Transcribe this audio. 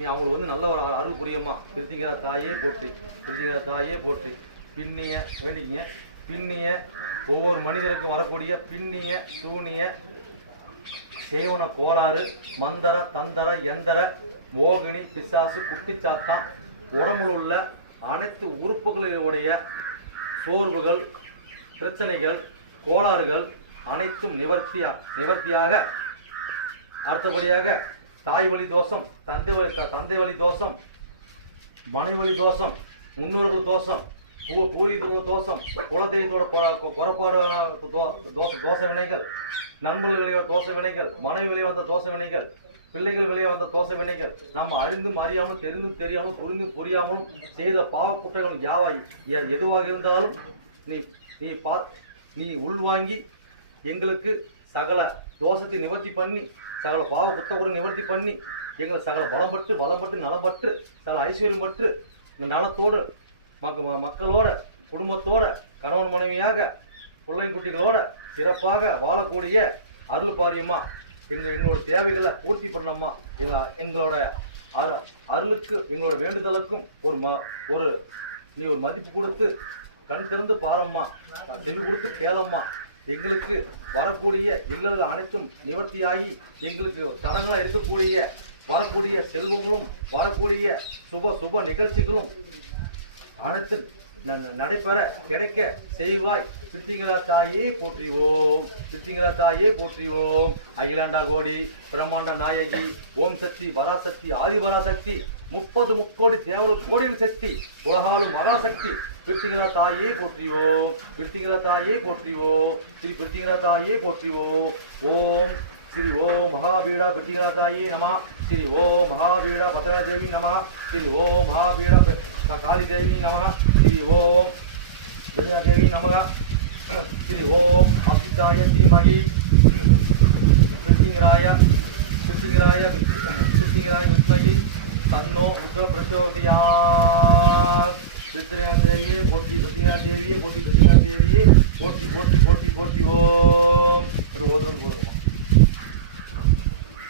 நீ அவங்களுக்கு வந்து நல்ல ஒரு அருள் புரியம்மா. கிருத்திகரா தாயே போற்றி, கிருத்திகரா தாயே போற்றி. பின்னிய வேண்டிங்க, பின்னிய ஒவ்வொரு மனிதருக்கும் வரக்கூடிய பின்னிய சூனிய சேவன கோளாறு, மந்தர தந்தர எந்தர மோகினி பிசாசு குட்டிச்சாத்தான் உடம்புல உள்ள அனைத்து உறுப்புகளுடைய சோர்வுகள், பிரச்சனைகள், கோளாறுகள் அனைத்தும் நிவர்த்தியாக. அடுத்தபடியாக தாய் வழி தோஷம், தந்தை வழி தோஷம், மனைவி வழி தோஷம், முன்னோர்கள் தோஷம், பூர்வீக தோஷம், குலதெய்வத்தோட குறைபாடு தோஷ வினைகள், நண்பர்கள் வெளியே தோஷ வினைகள், மனைவி வெளியே வந்த தோஷ வினைகள், பிள்ளைகள் வெளியே வந்த தோஷ வினைகள், நம்ம அறிந்தும் அறியாமல், தெரிந்தும் தெரியாமல், புரிந்தும் புரியாமலும் செய்த பாவ குற்றங்கள் எதுவாக இருந்தாலும் நீ உள்வாங்கி எங்களுக்கு சகல தோஷத்தை நிவர்த்தி பண்ணி, சகல பாவ புத்தகம் நிவர்த்தி பண்ணி, எங்களை சகல வளம்பட்டு நலப்பட்டு சகல ஐஸ்வர்யம் பற்று நலத்தோடு மக்களோட குடும்பத்தோட கணவன் மனைவியாக பிள்ளைக்குட்டிகளோட சிறப்பாக வாழக்கூடிய அருள் பாரியம்மா. எங்களோட தேவைகளை பூர்த்தி பண்ணம்மா. எங்களோட அருளுக்கு எங்களோட வேண்டுதலுக்கும் நீ ஒரு மதிப்பு கொடுத்து கண் திறந்து பாரம்மா, செவி கொடுத்து கேளம்மா. எங்களுக்கு வரக்கூடிய இல்லங்கள் அனைத்தும் நிவர்த்தியாகி எங்களுக்கு தடங்களா இருக்கக்கூடிய வரக்கூடிய செல்வங்களும் வரக்கூடிய சுப நிகழ்ச்சிகளும் அனைத்து நடைபெற கிடைக்க செய்வாய். கிருத்திகரா தாயே போற்றிவோம், கிருத்திகரா தாயே போற்றிவோம். அகிலாண்டா கோடி பிரம்மாண்ட நாயகி ஓம் சக்தி பராசக்தி ஆதிபராசக்தி 30 முக்கோடி தேவல் கோடியில் சக்தி உலகாலும் மகாசக்தி கிருத்திகரா தாயே போற்றிவோம், கிருத்திகரா தாயே போற்றிவோம், ஸ்ரீ கிருத்திகரா தாயே போற்றிவோம். ஓம் ஸ்ரீ ஓம் மகாவீரா கிருத்திகரா தாயே நம, ஸ்ரீ ஓம் மகாவீரா பத்ரதேவி நம, ஸ்ரீ ஓம் மகாவீரா காளிதேவி நம, ஸ்ரீ ஓம் தேவி நமக, ஸ்ரீ ஓம் அபிதாய தீமகி கிருத்திகராய வித்மகி தன்னோ ருத்ர பிரச்சோதயாத்.